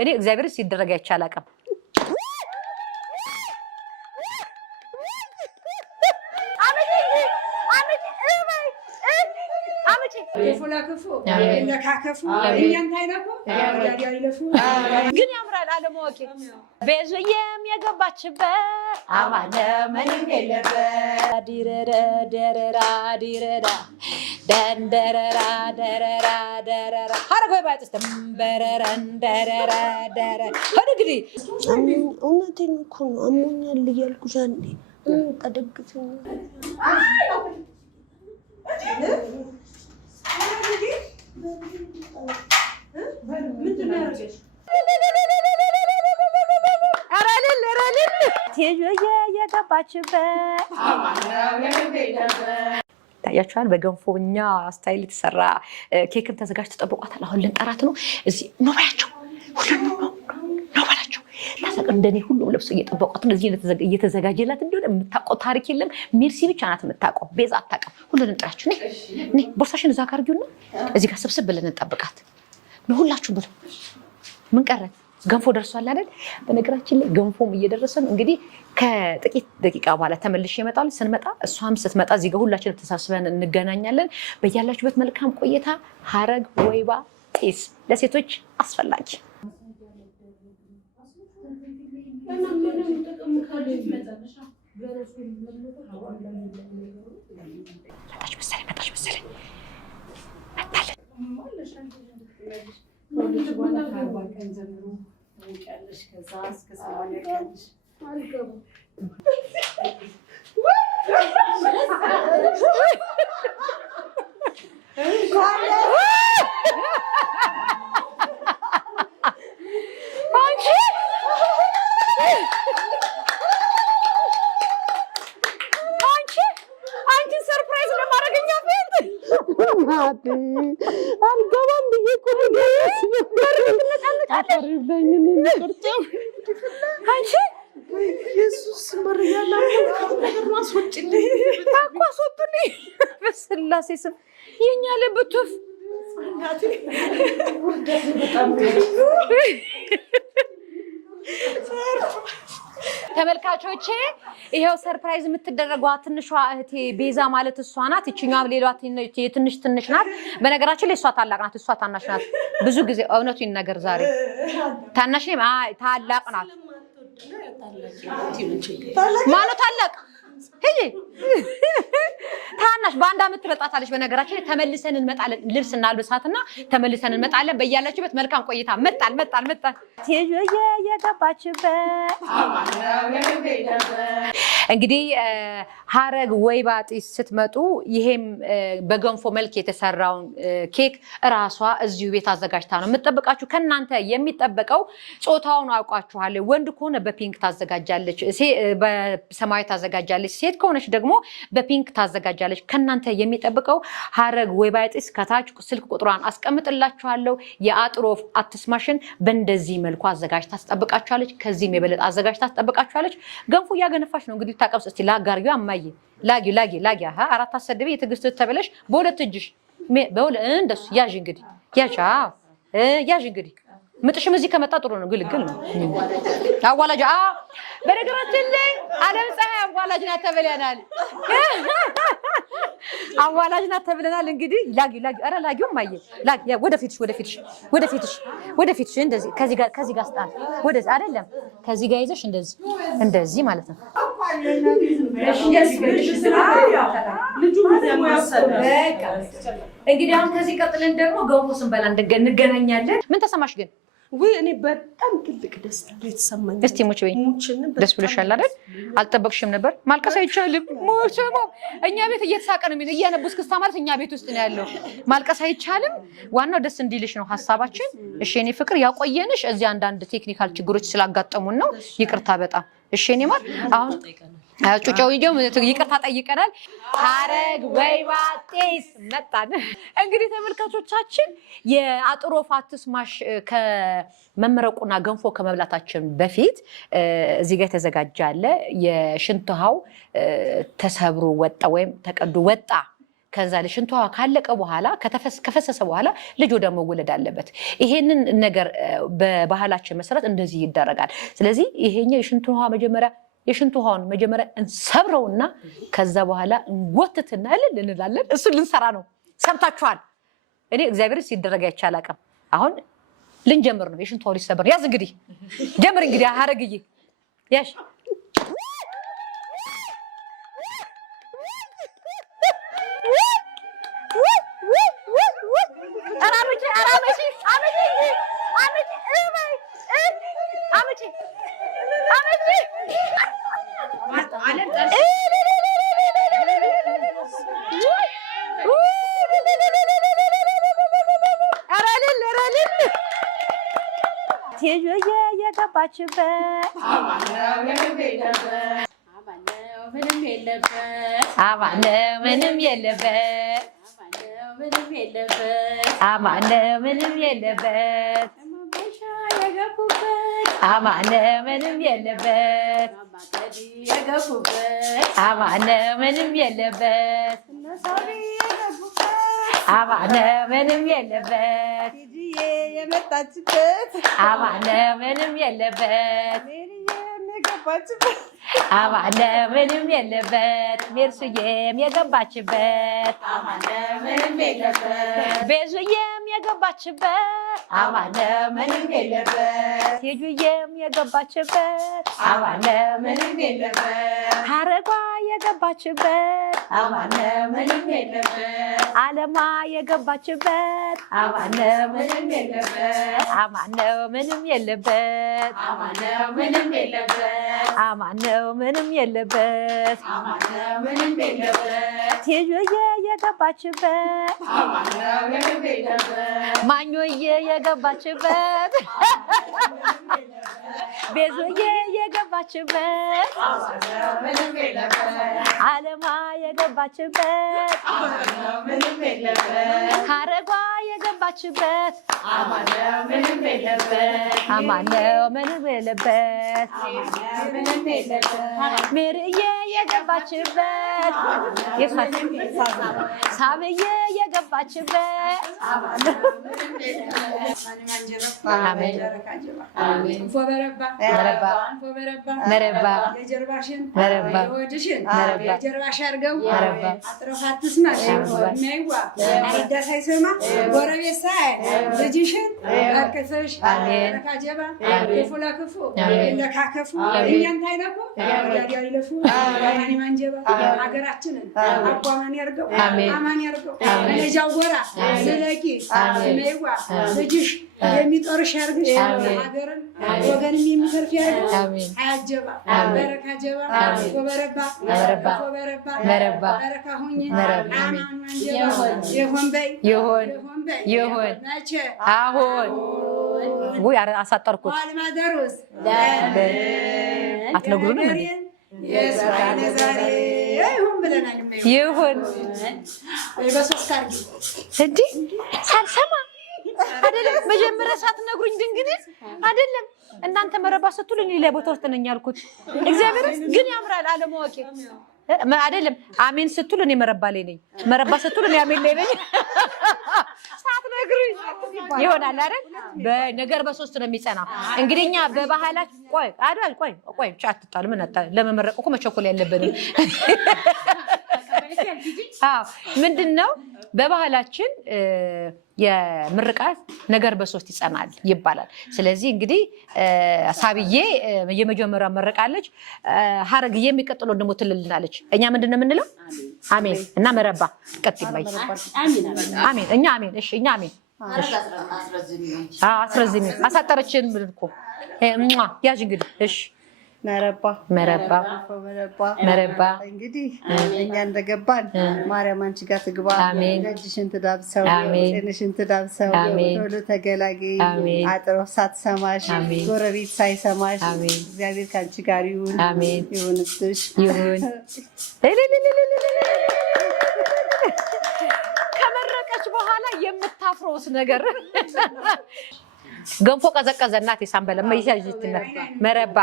እኔ እግዚአብሔር ሲደረግ አይቻላቀም كفولا كفو إلا كافو إني تاينكو يا يلفو ግን ያምራል አለማወቂ በዘየም የገባችበት አማነ ምንም የለበት ዲረረ ደረራ ዲረራ ደንደረራ ደረራ ደረራ ሀረግ ወይ ባይጥስ ደንበረራ ደረራ ደረራ ሀረግሊ እውነቴን እኮ ነው አሞኛል እያልኩሽ አንዴ ተደግፈኝ ታያችኋል በገንፎኛ ስታይል የተሰራ ኬክም ተዘጋጅቶ ተጠብቋታል አሁን ልንጠራት ነው እዚህ ነው ባያቸው ሁሉ ነው ባላቸው ታሰቀ እንደኔ ሁሉ ለብሶ እየጠበቋት እንደዚህ እየተዘጋጀላት እንደሆነ የምታውቀው ታሪክ የለም ሜርሲ ብቻ ናት የምታውቀው ቤዛ አታውቅም ሁሉ ልንጠራችሁ ነይ ቦርሳሽን እዛ ካርጊውና እዚህ ጋር ሰብስብ ብለን እንጠብቃት ነው ሁላችሁ ብሎ ምን ቀረ ገንፎ ደርሷል አይደል በነገራችን ላይ ገንፎም እየደረሰ ነው እንግዲህ ከጥቂት ደቂቃ በኋላ ተመልሼ እመጣለሁ ስንመጣ እሷም ስትመጣ እዚህ ጋር ሁላችንም ተሳስበን እንገናኛለን በያላችሁበት መልካም ቆይታ ሀረግ ወይባ ጤስ ለሴቶች አስፈላጊ መጣች መሰለኝ አልገባም ብዬ እኮ አንቺ ኢየሱስ መርያላ ነገር ማስወጭልኝ አቋሶቱልኝ በስላሴ ስም የኛ ለብቱፍ ተመልካቾቼ ይሄው ሰርፕራይዝ የምትደረገው ትንሿ እህቴ ቤዛ ማለት እሷ ናት እቺኛው ሌላዋ ትንሽ ናት በነገራችን ላይ እሷ ታላቅ ናት እሷ ታናሽ ናት ብዙ ጊዜ እውነቱ ይነገር ዛሬ ታናሽ ነኝ ታላቅ ናት ማነው ታላቅ ሂጂ ታናሽ በአንድ አመት ትበልጣታለች በነገራችን ላይ ተመልሰን እንመጣለን ልብስ እናልብሳትና ተመልሰን እንመጣለን በያላችሁበት መልካም ቆይታ መጣል ቴጆዬ የገባችበት እንግዲህ ሀረግ ወይባ ጤስ ስትመጡ ይሄም በገንፎ መልክ የተሰራውን ኬክ ራሷ እዚሁ ቤት አዘጋጅታ ነው የምትጠብቃችሁ ከናንተ የሚጠበቀው ጾታውን አውቃችኋል ወንድ ከሆነ በፒንክ ታዘጋጃለች በሰማያዊ ታዘጋጃለች ሴት ከሆነች ደግሞ በፒንክ ታዘጋጃለች ከናንተ የሚጠብቀው ሀረግ ወይባ ጤስ ከታች ስልክ ቁጥሯን አስቀምጥላችኋለሁ የአጥሮፍ አትስማሽን በእንደዚህ መልኩ አዘጋጅታ ትጠብቃችኋለች ከዚህም የበለጠ አዘጋጅታ ትጠብቃችኋለች ገንፎ ያገነፋች ነው እንግዲህ ታቀብስ እስቲ ላጋርጊው አማዬ ላጊ አራት አሰደበ የትግስት ተበለሽ በሁለት እጅሽ እንደሱ ያዥ እንግዲህ ያዥ እንግዲህ ምጥሽም እዚህ ከመጣ ጥሩ ነው ግልግል ነው አዋላጅ በነገራችን ላይ ዓለም ፀሐይ አዋላጅ ናት ተብለናል አዋላጅ ናት ተብለናል እንግዲህ ላጊ አረ ላጊው ማየ ላጊ ወደፊትሽ እንደዚህ ከዚህ ጋር ስጣን ወደዚህ አይደለም ከዚህ ጋር ይዘሽ እንደዚህ ማለት ነው እንግዲህ አሁን ከዚህ ቀጥለን ደግሞ ገንፎ ስንበላ እንገናኛለን ምን ተሰማሽ ግን ወይ እኔ በጣም ትልቅ ደስታ የተሰማኝ እስቲ ሙች ወይ ደስ ብሎሻል አይደል አልጠበቅሽም ነበር ማልቀስ አይቻልም ሙችሞ እኛ ቤት እየተሳቀን ነው እያነቡስ ክስታ ማለት እኛ ቤት ውስጥ ነው ያለው ማልቀስ አይቻልም ዋናው ደስ እንዲልሽ ነው ሐሳባችን እሺ እኔ ፍቅር ያቆየንሽ እዚህ አንዳንድ ቴክኒካል ችግሮች ስላጋጠሙን ነው ይቅርታ በጣም እሺ እኔ ማለት አሁን ጩጫው ይጀም ይቅርታ ጠይቀናል ሀረግ ወይባ ጤስ መጣን እንግዲህ ተመልካቾቻችን የአጥሮፍ አትስማሽ ከመመረቁና ገንፎ ከመብላታችን በፊት እዚህ ጋር ተዘጋጃለ የሽንት ውሃው ተሰብሮ ወጣ ወይም ተቀዶ ወጣ ከዛ ሽንቷ ካለቀ በኋላ ከፈሰሰ በኋላ ልጅ ወደ መወለድ አለበት። ይሄንን ነገር በባህላችን መሰረት እንደዚህ ይደረጋል። ስለዚህ ይሄኛው የሽንት ውሃውን መጀመሪያ እንሰብረውና ከዛ በኋላ እንጎትትና እንላለን። እሱን ልንሰራ ነው። ሰምታችኋል። እኔ እግዚአብሔር ሲደረግ አይቻል አቅም አሁን ልንጀምር ነው። የሽንት ውሃው ሊሰበር ያዝ። እንግዲህ ጀምር። እንግዲህ ሀረግዬ ያሽ ቴጆዬ የገባችበት አማነው ምንም የለበት አማነው ምንም የለበት አማነው ምንም የለበት አማነው ምንም የለበት አማነው ምንም የለበት የመጣችበት አማነው ምንም የለበት አማነው ምንም የለበት ሜርሱዬም የገባችበት አማነው ምንም የለበት ቤዙዬም የገባችበት አማነው ምንም የለበት ቴጁዬም የገባችበት አማነው ምንም የለበት ሀረጓ የገባችበት አማነው ምንም የለበት አለማ የገባችበት አማነው ምንም የለበት አማነው ምንም የለበት አማነው ምንም የለበት አማነው ምንም የለበት አማነው ምንም የለበት ቴጆዬ የገባችበት አማነው ምንም የለበት ማኞዬ የገባችበት ቤዞዬ የገባችበት አማነው ምንም የለበት አለማ የገባችበት አማነው ምንም የለበት ሀረጓ የገባችበት አማነው ምንም የለበት አማነው ምንም የለበት ምንም የለበት ሜርዬ የገባችበት ሳብዬ የገባችበት መረባ የወድሽን የጀርባሽ አድርገው አጥረፋት ትስማሽ የሚያይዋ አረዳ ሳይሰማ ጎረቤት ሳይ ልጅሽን አቅፈሽ ረካጀባ ክፉ ለክፉ ለካከፉ እኛን ታይነኩ ወዳዲያ ይለፉ ማን ማንጀባ ሀገራችንን አቋማን ያርገው አማን ያርገው ለጃው ጎራ ስለቂ የሚያይዋ ልጅሽ የሚጦርሽ ያርግሽ ሀገርን ወገንም የሚተርፍ ያርግሽ አያጀባ በረካ ጀባ ወበረባ ወበረባ መረባ በረካ ሆኜ አማን ማንጀባ ይሁን በይ ይሁን መቼ አሁን ወይ አሳጠርኩት አልማደሩስ አትነግሩንም ይሁን በሶስት አርጊ እንዴ ሳልሰማ አይደለም መጀመሪያ ሳትነግሩኝ ድንግነት አይደለም እናንተ መረባ ስትሉኝ ሌላ ቦታ ውስጥ ነኝ ያልኩት እግዚአብሔር ግን ያምራል አለማወቄ አይደለም አሜን ስትሉ እኔ መረባ ላይ ነኝ መረባ ስትሉ እኔ አሜን ላይ ነኝ ሳትነግሩኝ ይሆናል አይደል በነገር በሶስት ነው የሚጸና እንግዲህኛ በባህላች ቆይ አትጣሉ ምን ለመመረቅ እኮ መቸኮል ያለብን ምንድነው በባህላችን የምርቃት ነገር በሶስት ይጸናል ይባላል። ስለዚህ እንግዲህ ሳብዬ የመጀመሪያ መረቃለች ሀረግዬ የሚቀጥለው ደግሞ ትልልናለች እኛ ምንድነው የምንለው አሜን እና መረባ ቀጥይ ባይ አሜን እኛ አሜን እሺ እኛ አሜን አስረዝሚ አሳጠረችን ብልኩ ያዥ እንግዲህ እሺ መረባ እንግዲህ እኛ እንደገባን ማርያም አንቺ ጋር ትግባ እጅሽን ትዳብሰው ጤንሽን ትዳብሰው ቶሎ ተገላጊ አጥሮ ሳትሰማሽ ጎረቤት ሳይሰማሽ እግዚአብሔር ከአንቺ ጋር ይሁን ይሁንልሽ ይሁን ከመረቀች በኋላ የምታፍረውስ ነገር ገንፎ ቀዘቀዘ እናቴ ሳንበለ መይሳጅትነት መረባ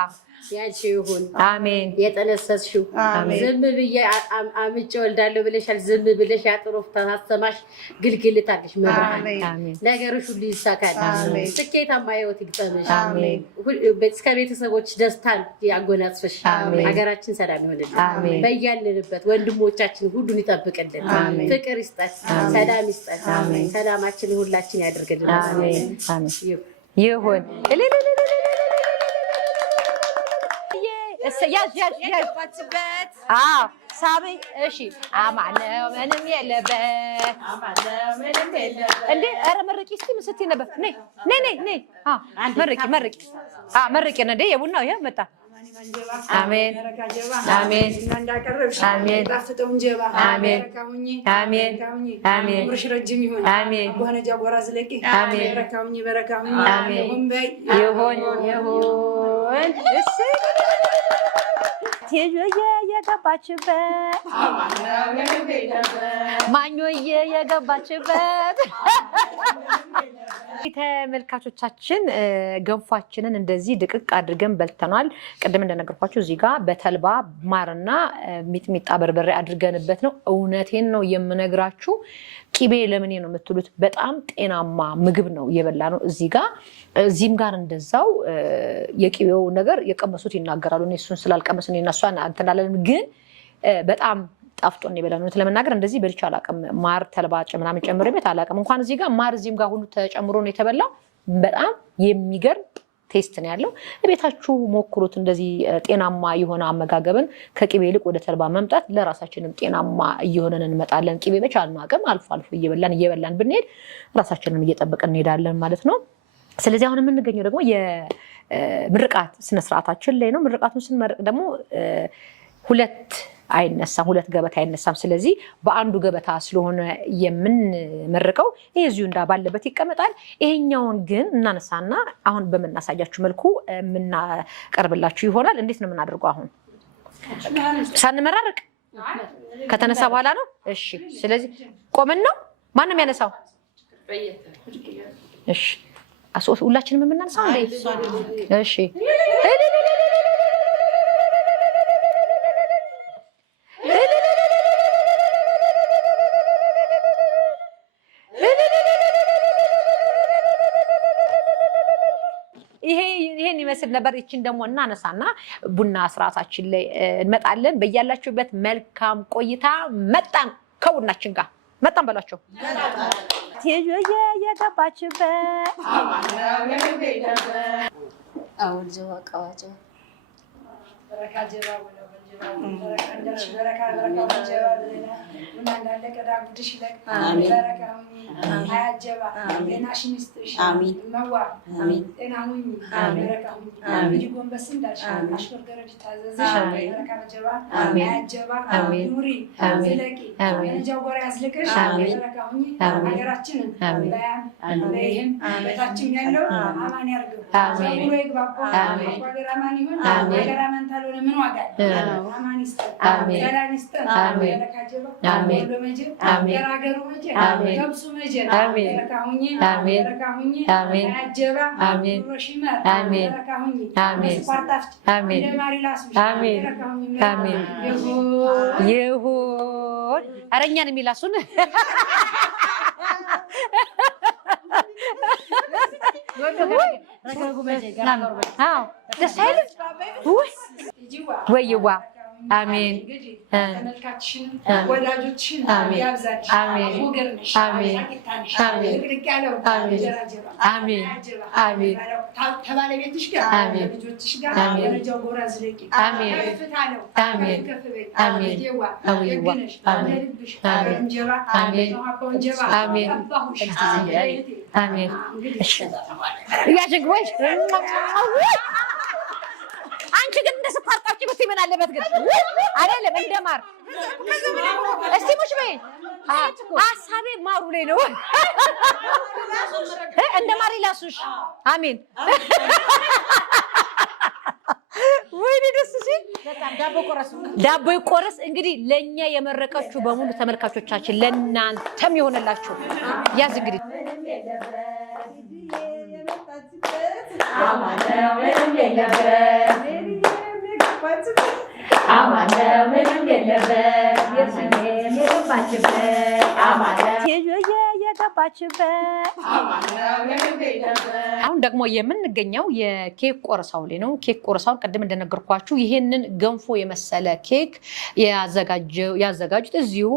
ያንቺ ይሁን አሜን። የጠነሰስሽው ዝም ብዬ አምጬ ወልዳለሁ ብለሻል። ዝም ብለሽ ያጥሮፍ ታሰማሽ ግልግልታለሽ መብራን ነገርሽ ሁሉ ይሳካል። ስኬታማ ህይወት ይግጠምሽ። እስከ ቤተሰቦች ደስታን ያጎናጽፍሽ። ሀገራችን ሰላም ይሆንልን። በያለንበት ወንድሞቻችን ሁሉን ይጠብቅልን። ፍቅር ይስጠን፣ ሰላም ይስጠን። ሰላማችን ሁላችን ያደርግልን። ይሁን ያዝያዝያዝበት ሳቢ እሺ አማነው ምንም የለበት እንዴ ኧረ መርቂ እስቲ ምን ስትይ ነበር? ነይ መርቂ እንዴ የቡናው ይሄ መጣ። አሜን አሜን አሜን አሜን አሜን አሜን ረጅም ይሁን አሜን ወነጃ ጎራ ዝለቂ አሜን አሜን ይሁን እሺ ቴጆዬ የገባችበት ማኞዬ የገባችበት ተመልካቾቻችን ገንፏችንን እንደዚህ ድቅቅ አድርገን በልተናል። ቅድም እንደነገርኳችሁ እዚህ ጋር በተልባ ማርና ሚጥሚጣ በርበሬ አድርገንበት ነው። እውነቴን ነው የምነግራችሁ። ቂቤ ለምን ነው የምትሉት? በጣም ጤናማ ምግብ ነው የበላ ነው እዚህ ጋር። እዚህም ጋር እንደዛው የቂቤው ነገር የቀመሱት ይናገራሉ። እኔ እሱን ስላልቀመስን እነሷን እንትን አላለም፣ ግን በጣም ጣፍጦን የበላን ነው ለመናገር። እንደዚህ በልቼ አላውቅም። ማር ተልባ ምናምን ጨምሬበት አላውቅም። እንኳን እዚህ ጋር ማር እዚህም ጋር ሁሉ ተጨምሮ ነው የተበላው። በጣም የሚገርም ቴስት ነው ያለው። ቤታችሁ ሞክሩት። እንደዚህ ጤናማ የሆነ አመጋገብን ከቂቤ ይልቅ ወደ ተልባ መምጣት ለራሳችንም ጤናማ እየሆነን እንመጣለን። ቂቤ በቻልነው አቅም አልፎ አልፎ እየበላን ብንሄድ ራሳችንን እየጠበቅን እንሄዳለን ማለት ነው። ስለዚህ አሁን የምንገኘው ደግሞ የምርቃት ስነስርዓታችን ላይ ነው። ምርቃቱን ስንመርቅ ደግሞ ሁለት ገበታ አይነሳም። ስለዚህ በአንዱ ገበታ ስለሆነ የምንመርቀው ይሄ እዚሁ እንዳባለበት ይቀመጣል። ይሄኛውን ግን እናነሳና አሁን በምናሳያችሁ መልኩ የምናቀርብላችሁ ይሆናል። እንዴት ነው የምናደርገው? አሁን ሳንመራረቅ ከተነሳ በኋላ ነው። እሺ፣ ስለዚህ ቆመን ነው። ማን ነው የሚያነሳው? እሺ፣ ሁላችንም የምናነሳው እንዴ? እሺ ይሄን ይመስል ነበር። ይችን ደግሞ እናነሳና ቡና ስርዓታችን ላይ እንመጣለን። በያላችሁበት መልካም ቆይታ። መጣን ከቡናችን ጋር መጣን በሏቸው። ቴጆዬ የገባችበት አሁን ጀዋ ቀዋጫ በረካጀባ ይሁን። ኧረ እኛን የሚላሱን ደስ አይልም ወይዋ አሜን። ተመልካችሽን ወዳጆችሽን ያብዛልሽ። አሜን አሜን አሜን አሜን ከባለቤትሽ ጋር ልጆችሽ ጋር ደረጃው ጎራ ዝለቂ አሜን አሜን አሜን አሜን ያጅግወሽ አንቺ ግን እንደ ስኳር ጣፍጭ ብትይ ምን አለበት ግን አይደለም እንደማር እስቲ ሙሽ በይ ሀሳቤ ማሩ ላይ ነው እንደማር ይላሱሽ አሜን ወይኔ ደስ ሲል ዳቦ ይቆረስ እንግዲህ ለኛ የመረቀችሁ በሙሉ ተመልካቾቻችን ለእናንተም ይሆነላችሁ ያዝ እንግዲህ አማነው ምንም የለበት አማን ነው ምንም የለበት የስሜን የገባችበት አማን ነው የገባችበት። አሁን ደግሞ የምንገኘው የኬክ ቆረሳው ላይ ነው። ኬክ ቆረሳውን ቅድም እንደነገርኳችሁ ይሄንን ገንፎ የመሰለ ኬክ ያዘጋጁት እዚሁ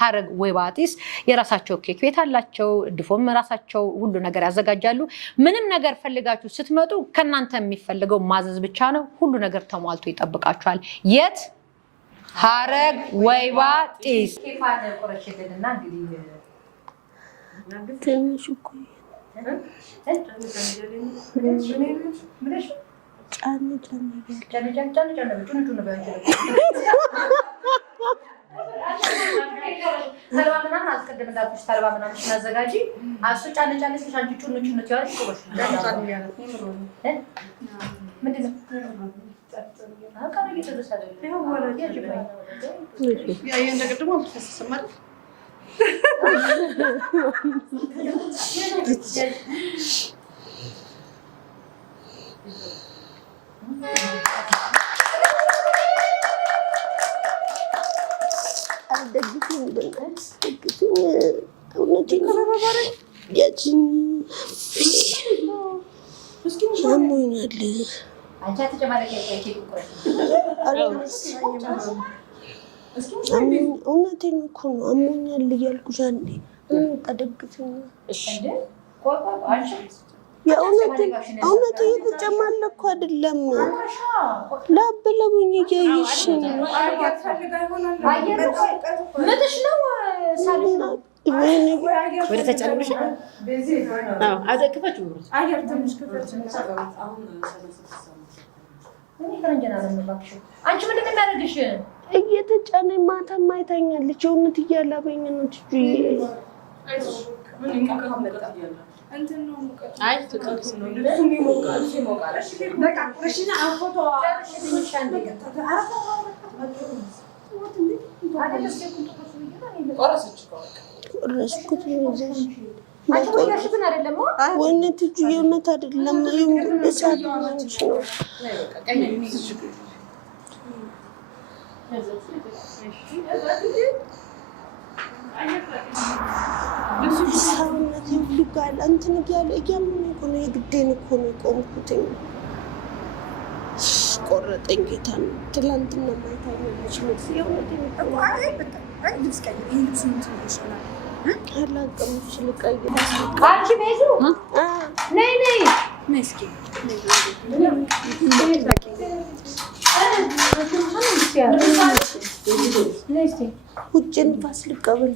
ሀረግ ወይባጢስ የራሳቸው ኬክ ቤት አላቸው። ድፎም ራሳቸው ሁሉ ነገር ያዘጋጃሉ። ምንም ነገር ፈልጋችሁ ስትመጡ ከእናንተ የሚፈልገው ማዘዝ ብቻ ነው። ሁሉ ነገር ተሟልቶ ይጠብቃችኋል። የት? ሀረግ ወይባጢስ። ኬፋን ቆረሽልንና እንግዲህ ትንሽ እኮ እውነቴን እኮ ነው። አሞኛል እያልኩሽ አንዴ ተደግፈኝ። እውነት እየተጨማለኩ አይደለም። ላበለቡኝ እያየሽኝ ወደ ተጨምርሽ አደቅፈች አንቺ ምንድን ነው የሚያደርግሽ? እየተጫነኝ ማታ ማይታኛለች። እውነት እያላበኝ ነው። ወይኔ ትጁ የእውነት አይደለም። እሳት ነው። ሰውነቴ ሁሉ ጋር እንትን እያለ እያመመኝ እኮ ነው። የግዴን እኮ ነው የቆምኩትኝ። ቆረጠኝ ጌታ ነው። ትላንትና ማታ ነች አላውቅም። ልቀይር አንቺ ቤዙ ነይ ነይ ውጭ ንፋስ ልቀበል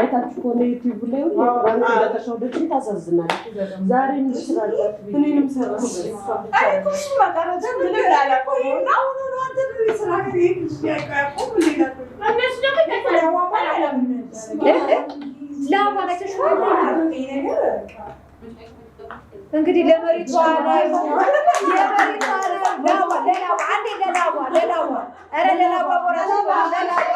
አይታችሁ ከሆነ ዩቲዩብ ላይ ወጥቷል እንደተሸወደች ታሳዝናለች። ዛሬ ምን ስራላት እኔንም ሰራሽ አይቶሽ ማቀረጃ ምን ያላቀው ነው አሁን አንተ ስራ ከይሽ ያቀቁ ምን ይላል እነሱ ደግሞ ተቀላዋ ማለት ላባ ተሽዋል እንግዲህ ለመሪቷ ላይ የመሪቷ ላባ ለላባ አንዴ ለላባ አረ ለላባ ወራሽ ለላባ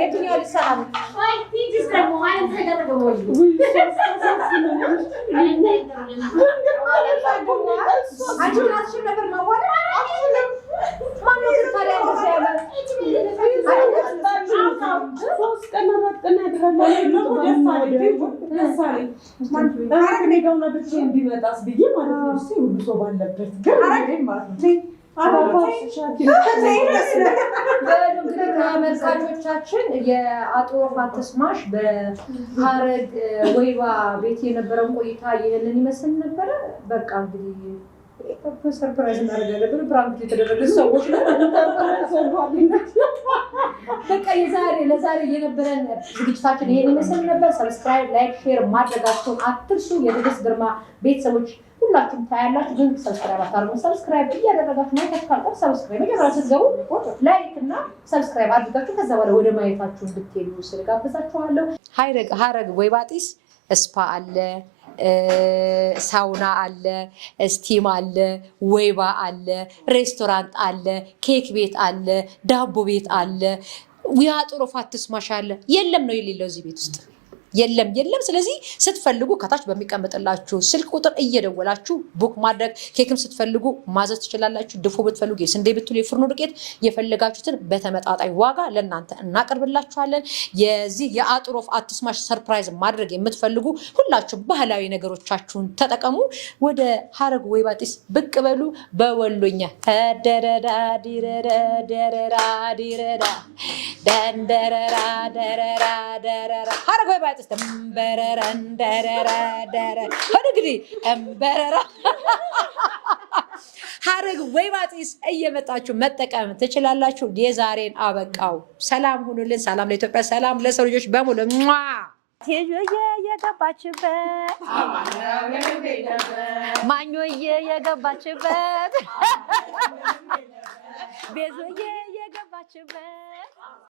የትኛው ሊሰራ ነው? ተመልካቾቻችን የአጥሮፍ አትስማሽ በሀረግ ወይባ ቤት የነበረውን ቆይታ ይህንን ይመስል ነበረ። በቃ እንግዲህ ሰርፕራይዝ እናደርጋለን። ፕራንክ የተደረገ ሰዎች በቃ ለዛሬ የነበረን ዝግጅታችን ይሄን ይመስል ነበር። ሰብስክራይብ፣ ላይክ፣ ሼር ማድረጋችሁን አትርሱ። የትዕግስት ግርማ ቤተሰቦች ሁላችሁም ታያላችሁ፣ ግን ሰብስክራይብ አታርጉ። ሰብስክራይብ እያደረጋችሁ ማየት ካልቀር ሰብስክራይብ መጀመሪያ ስትገቡ ላይክ እና ሰብስክራይብ አድርጋችሁ ከዛ በኋላ ወደ ማየታችሁ እንድትሄዱ ስል ጋብዛችኋለሁ። ሀረግ ወይባ ጢስ ስፓ አለ፣ ሳውና አለ፣ ስቲም አለ፣ ወይባ አለ፣ ሬስቶራንት አለ፣ ኬክ ቤት አለ፣ ዳቦ ቤት አለ፣ የአጥሮፍ አትስማሽ አለ። የለም ነው የሌለው እዚህ ቤት ውስጥ የለም። ስለዚህ ስትፈልጉ ከታች በሚቀመጥላችሁ ስልክ ቁጥር እየደወላችሁ ቡክ ማድረግ፣ ኬክም ስትፈልጉ ማዘዝ ትችላላችሁ። ድፎ ብትፈልጉ፣ የስንዴ ብትሉ፣ የፍርኖ ዱቄት የፈለጋችሁትን በተመጣጣኝ ዋጋ ለእናንተ እናቀርብላችኋለን። የዚህ የአጥሮፍ አትስማሽ ሰርፕራይዝ ማድረግ የምትፈልጉ ሁላችሁም ባህላዊ ነገሮቻችሁን ተጠቀሙ። ወደ ሀረግ ወይባ ጢስ ብቅ በሉ። በወሎኛ ደረዳ ዲረዳ ደረራ ዲረዳ ደንደረራ ደረራ ደረራ ሀረግ ወይባ እምበረራ እንደረራ ደረ እንግዲህ እምበረራ ሀረግ ወይባ ጢስ እየመጣችሁ መጠቀም ትችላላችሁ። የዛሬን አበቃው። ሰላም ሁኑልን። ሰላም ለኢትዮጵያ፣ ሰላም ለሰው ልጆች በሙሉ። ቴጆዬ የገባችበት ማኞዬ የገባችበት ቤዞዬ የገባችበት